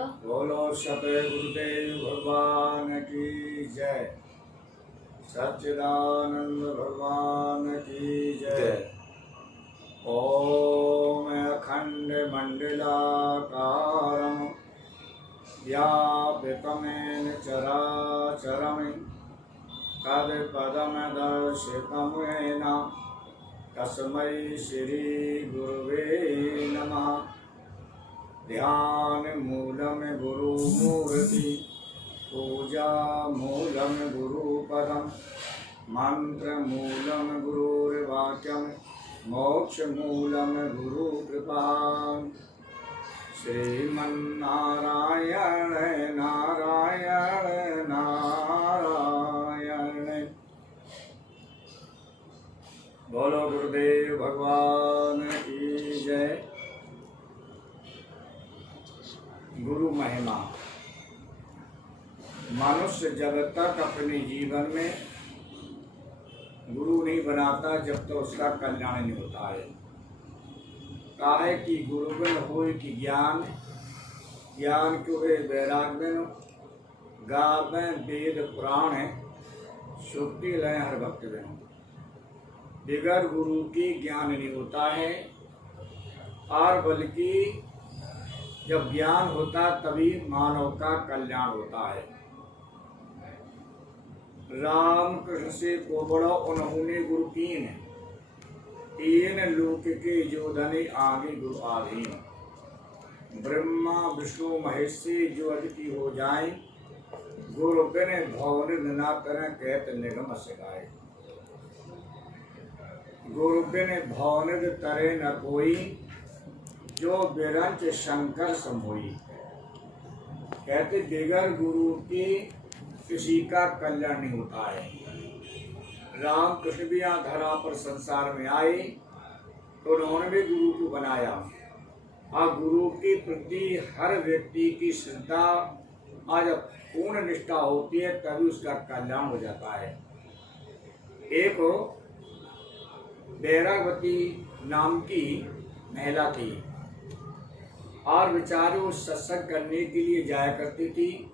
बोलो सतय गुरुदेव भगवान की जय। सच्चिदानंद भगवान की जय। ओम अखंड मंडलाकारं व्यापितमेन चराचरं तत्पदमदर्शितं येन तस्मै श्री गुरुवे नमः। ध्यान मूलम गुरुमूर्ति, पूजा मूलम गुरुपदम, मंत्र मूलम गुरुर्वाक्यम, मोक्ष मूलम गुरुकृपा। श्रीमन्नारायण नारायण नारायण। बोलो गुरुदेव भगवान की जय। गुरु महिमा। मनुष्य जब तक अपने जीवन में गुरु नहीं बनाता जब तक उसका कल्याण नहीं होता है। काहे कि गुरुबिन होय कि ज्ञान, ज्ञान क्यों है वैराग्य, गावे वेद पुराण है, शुक्ति लय हर भक्त बिन। बिगर गुरु की ज्ञान नहीं होता है, और बल्कि जब ज्ञान होता तभी मानव का कल्याण होता है। राम कृष्ण से को बड़ो उन्होंने गुरु कीन, तीन लोक के जो धनी आगे गुरु आधीन। ब्रह्मा विष्णु महेश से जो अतिथि हो जाए, गुरु बिन भवन न करें कहत निगम सिखाए। गुरु बिन भवन तरे न कोई, जो बिरंच शंकर समोई। कहते बिगर गुरु की किसी का कल्याण नहीं होता है। राम कृष्ण भी यहाँ धरा पर संसार में आए तो उन्होंने भी गुरु को बनाया, और गुरु के प्रति हर व्यक्ति की श्रद्धा आज पूर्ण निष्ठा होती है तभी उसका कल्याण हो जाता है। एक बैरागवती नाम की महिला थी, और बेचारे वो सत्संग करने के लिए जाया करती थी।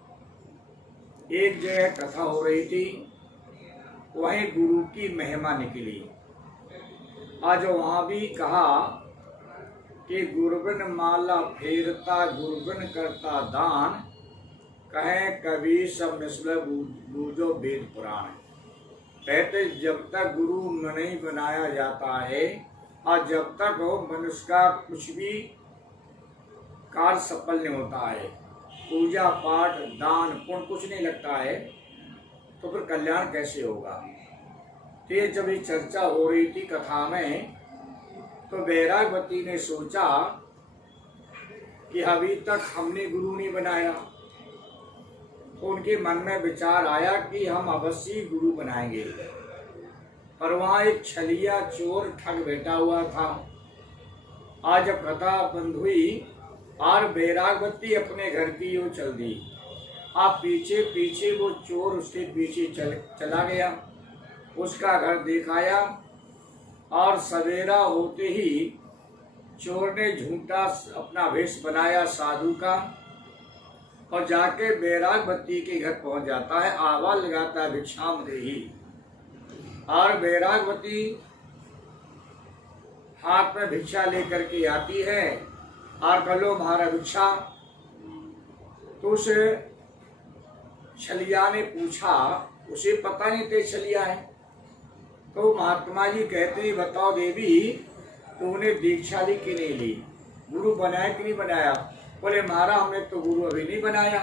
एक जगह कथा हो रही थी, वहीं गुरु की महिमा निकली। आज वहाँ भी कहा कि गुरुबिन माला फेरता, गुरुबिन करता दान, कहे कभी सब मिसल बूझो वेद पुराण। कहते जब तक गुरु नहीं बनाया जाता है और जब तक हो मनुष्य का कुछ भी कार्य सफल नहीं होता है, पूजा पाठ दान पुण्य कुछ नहीं लगता है, तो फिर कल्याण कैसे होगा। तो ये जब ये चर्चा हो रही थी कथा में, तो बैरागवती ने सोचा कि अभी तक हमने गुरु नहीं बनाया। तो उनके मन में विचार आया कि हम अवश्य गुरु बनाएंगे। पर वहाँ एक छलिया चोर ठग बैठा हुआ था। आज जब कथा बंद हुई और बैरागवती अपने घर की ओर चल दी, आप पीछे पीछे वो चोर उसके पीछे चला गया, उसका घर दिखाया, और सवेरा होते ही चोर ने झूठा अपना वेश बनाया साधु का, और जाके बैरागवती के घर पहुंच जाता है। आवाज लगाता है भिक्षाम देहि। और बैरागवती हाथ में भिक्षा लेकर के आती है, और कलो महाराज भिक्षा। तो उस छलिया ने पूछा, उसे पता नहीं थे छलिया है। तो महात्मा जी कहते हैं बताओ देवी, तूने दीक्षा ली कि नहीं ली, गुरु बनाया कि नहीं बनाया। बोले महाराज हमने तो गुरु अभी नहीं बनाया।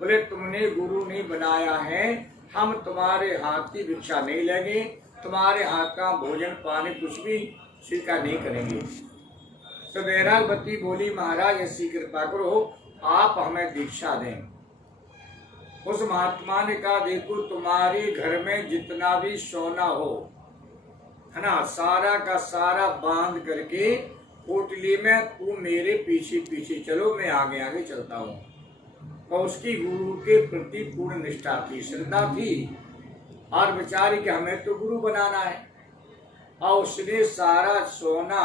बोले तुमने गुरु नहीं बनाया है, हम तुम्हारे हाथ की भिक्षा नहीं लेंगे, तुम्हारे हाथ का भोजन पानी कुछ भी स्वीकार नहीं करेंगे। तो बैरागवती बोली महाराज ऐसी कृपा करो, आप हमें दीक्षा दें। उस महात्मा ने कहा देखो तुम्हारे घर में जितना भी सोना हो, है ना, सारा का सारा बांध करके पोटली में तू मेरे पीछे पीछे चलो, मैं आगे आगे चलता हूँ। और उसकी गुरु के प्रति पूर्ण निष्ठा थी, श्रद्धा थी, और बेचारी के हमें तो गुरु बनाना है। और उसने सारा सोना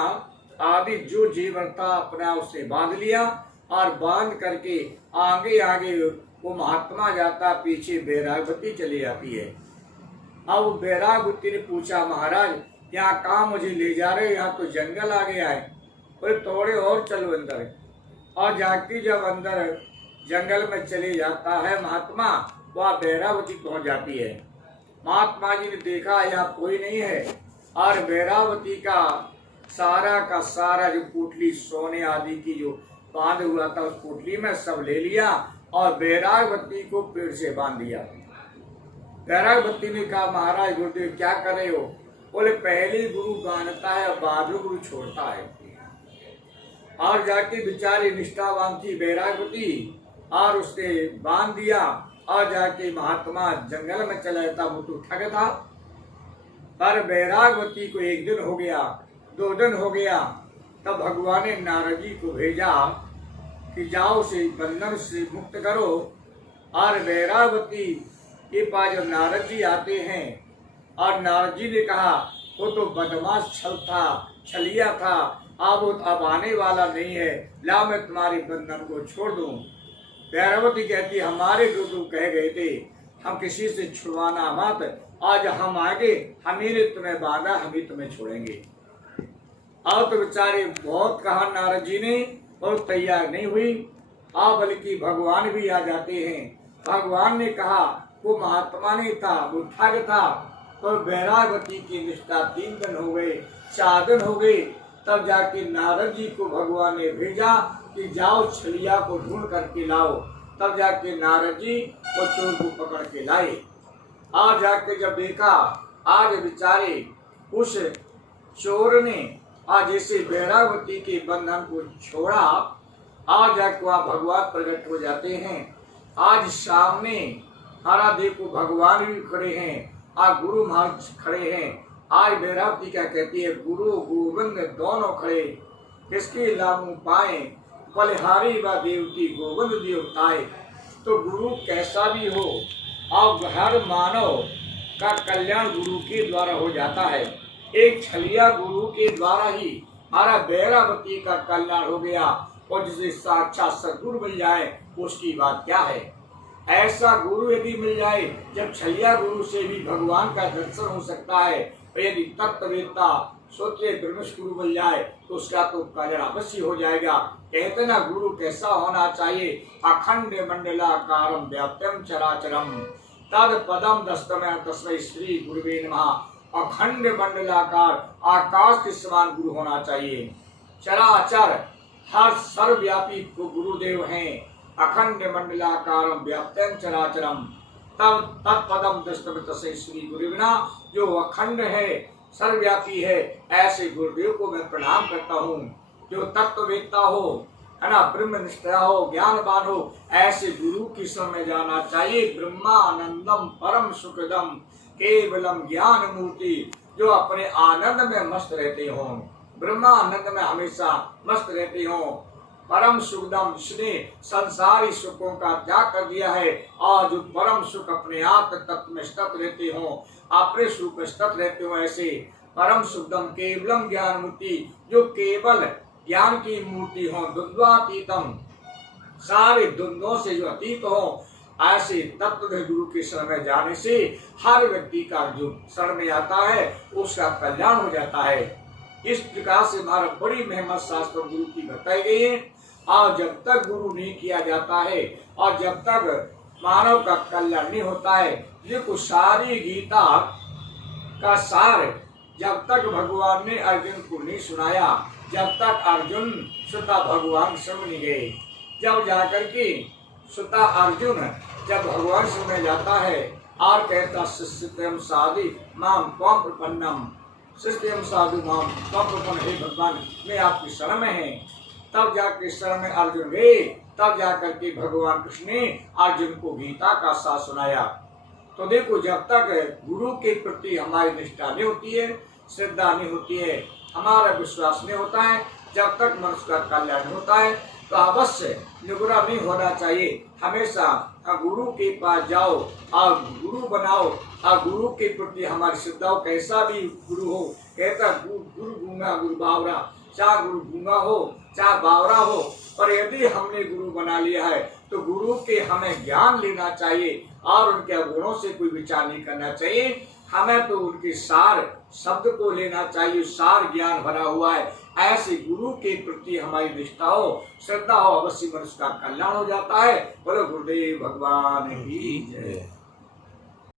आदि जो जीवन था अपना उससे बांध लिया, और बांध करके आगे आगे वो महात्मा जाता, पीछे बैरागवती चली जाती है। अब बैरागवती ने पूछा, महाराज यहाँ कहाँ मुझे ले जा रहे हो? यहाँ तो जंगल आ गया है। बोले थोड़े और चलो अंदर। और जाके जब अंदर जंगल में चले जाता है महात्मा, वह बैरावती पहुंच जाती है। महात्मा जी ने देखा यहाँ कोई नहीं है, और बैरावती का सारा जो पोटली सोने आदि की जो बांध हुआ था उस पोटली में सब ले लिया और बैरावती को पेड़ से बांध दिया। बैरावती ने कहा, महाराज गुरुदेव क्या कर रहे हो? बोले पहले गुरु बांधता है और बाद में गुरु छोड़ता है। और जाके बेचारी निष्ठावान थी बैरागवती, और उसने बांध दिया और जाके महात्मा जंगल में चला जाता। वो तो ठग था, पर बैरागवती को एक दिन हो गया, 2 दिन हो गया, तब भगवान ने नारद जी को भेजा कि जाओ उसे बंधन से मुक्त करो। और बैरागवती के पास जब नारद जी आते हैं, और नारद जी ने कहा वो तो बदमाश छल था, छलिया था, अब आने वाला नहीं है, ला मैं तुम्हारे बंधन को छोड़ दूं। बैरागवती कहती, हमारे गुरु कह गए थे हम किसी से छुड़वाना मत, आज हम आगे, हमें ने तुम्हें बांधा, हम ही तुम्हें छोड़ेंगे। अब तो बेचारे बहुत कहा नारद जी ने, और तैयार नहीं हुई। बल्कि भगवान भी आ जाते हैं। भगवान ने कहा वो महात्मा नहीं था, वो ठग था। तो बैरागवती की निष्ठा 3 दिन हो गए, 4 दिन हो गए, तब जाके नारद जी को भगवान ने भेजा कि जाओ छलिया को ढूंढ करके लाओ। तब जाके नारद जी वो चोर को पकड़ के लाए। आज जाके जब देखा, आज बेचारे उस चोर ने आज जैसे बैरागवती के बंधन को छोड़ा, आज जाके वहाँ भगवान प्रकट हो जाते हैं। आज सामने हरा देखो भगवान भी खड़े हैं, आज गुरु महाराज खड़े हैं। आज बैरागवती क्या कहती है, गुरु गोविंद दोनों खड़े, किसके लागू पाए, बलिहारी व देवती गोविंद देवताए। तो गुरु कैसा भी हो, और हर मानव का कल्याण गुरु के द्वारा हो जाता है। एक छलिया गुरु के द्वारा ही हमारा बैरागवती का कल्याण हो गया, और जिसे साक्षात सद्गुरु मिल जाए उसकी बात क्या है। ऐसा गुरु यदि मिल जाए, जब छलिया गुरु से भी भगवान का दर्शन हो सकता है, और यदि तत्ववेत्ता सोचे ब्रह्मस्व गुरु मिल जाए तो उसका तो कल्याण अवश्य हो जाएगा। कहते ना, गुरु कैसा होना चाहिए, अखंड मंडलाकारं व्याप्तं चराचरम तद पदम दस्तमय तस्मै श्री गुरुवे नमः। अखंड मंडलाकार आकाश के समान गुरु होना चाहिए। चराचर हर सर्वव्यापी को गुरुदेव हैं। अखंड मंडलाकारं व्याप्तं चराचरम तब तत्पदम दस्तमय तस्मै श्री गुरुवे नमः। जो अखंड है, सर्वव्यापी है, ऐसे गुरुदेव को मैं प्रणाम करता हूँ। जो तत्ववेत्ता हो, है ना, ब्रह्मनिष्ठा हो, ज्ञानवान हो, ऐसे गुरु की शरण में जाना चाहिए। ब्रह्मानंदम परम सुखदम केवलम ज्ञान मूर्ति, जो अपने आनंद में मस्त रहते हो, ब्रह्मानंद में हमेशा मस्त रहते हो। परम सुखदम, जिसने संसारी सुखों का त्याग कर दिया है, और जो परम सुख अपने आत्म तत्व में स्थित रहते हो, अपने सुख में स्थित रहते हो, ऐसे परम सुखदम केवलम ज्ञान मूर्ति, जो केवल ज्ञान की मूर्ति हो, द्वंद्वातीतम, सारे द्वंद्वों से जो अतीत हो, ऐसे तत्व गुरु के शरण में जाने से हर व्यक्ति का जो शरण में आता है उसका कल्याण हो जाता है। इस प्रकार से हमारा बड़ी मेहनत शास्त्र गुरु की बताई गई है। और जब तक गुरु नहीं किया जाता है, और जब तक मानव का कल्याण नहीं होता है, देखो सारी गीता का सार जब तक भगवान ने अर्जुन को नहीं सुनाया, जब तक अर्जुन सुता भगवान शरण नहीं गए, जब जाकर के सुता अर्जुन जब भगवान शरण में जाता है और कहता शिष्यम साधु माम त्वं प्रपन्नम, शिष्यम साधु माम त्वं प्रपन्न, हे भगवान मैं आपकी शरण में है। तब जाकर शरण में अर्जुन गए, तब जाकर के भगवान कृष्ण ने अर्जुन को गीता का सार सुनाया। तो देखो, जब तक गुरु के प्रति हमारी निष्ठा नहीं होती है, श्रद्धा नहीं होती है, हमारा विश्वास नहीं होता है, जब तक मनुष्य का कल्याण होता है, तो अवश्य निगुरा नहीं होना चाहिए। हमेशा गुरु के पास जाओ और गुरु बनाओ, और गुरु के प्रति हमारी श्रद्धा हो, कैसा भी गुरु हो। कहता गुरु गूंगा गुरु बावरा, चाहे गुरु गूंगा हो चाहे बावरा हो, पर यदि हमने गुरु बना लिया है तो गुरु के हमें ज्ञान लेना चाहिए और उनके गुणों से कोई विचार नहीं करना चाहिए। हमें तो उनके सार शब्द को लेना चाहिए, सार ज्ञान भरा हुआ है। ऐसे गुरु के प्रति हमारी निष्ठा हो, श्रद्धा हो, अवश्य मनुष्य का कल्याण हो जाता है। बोलो गुरुदेव भगवान की जय।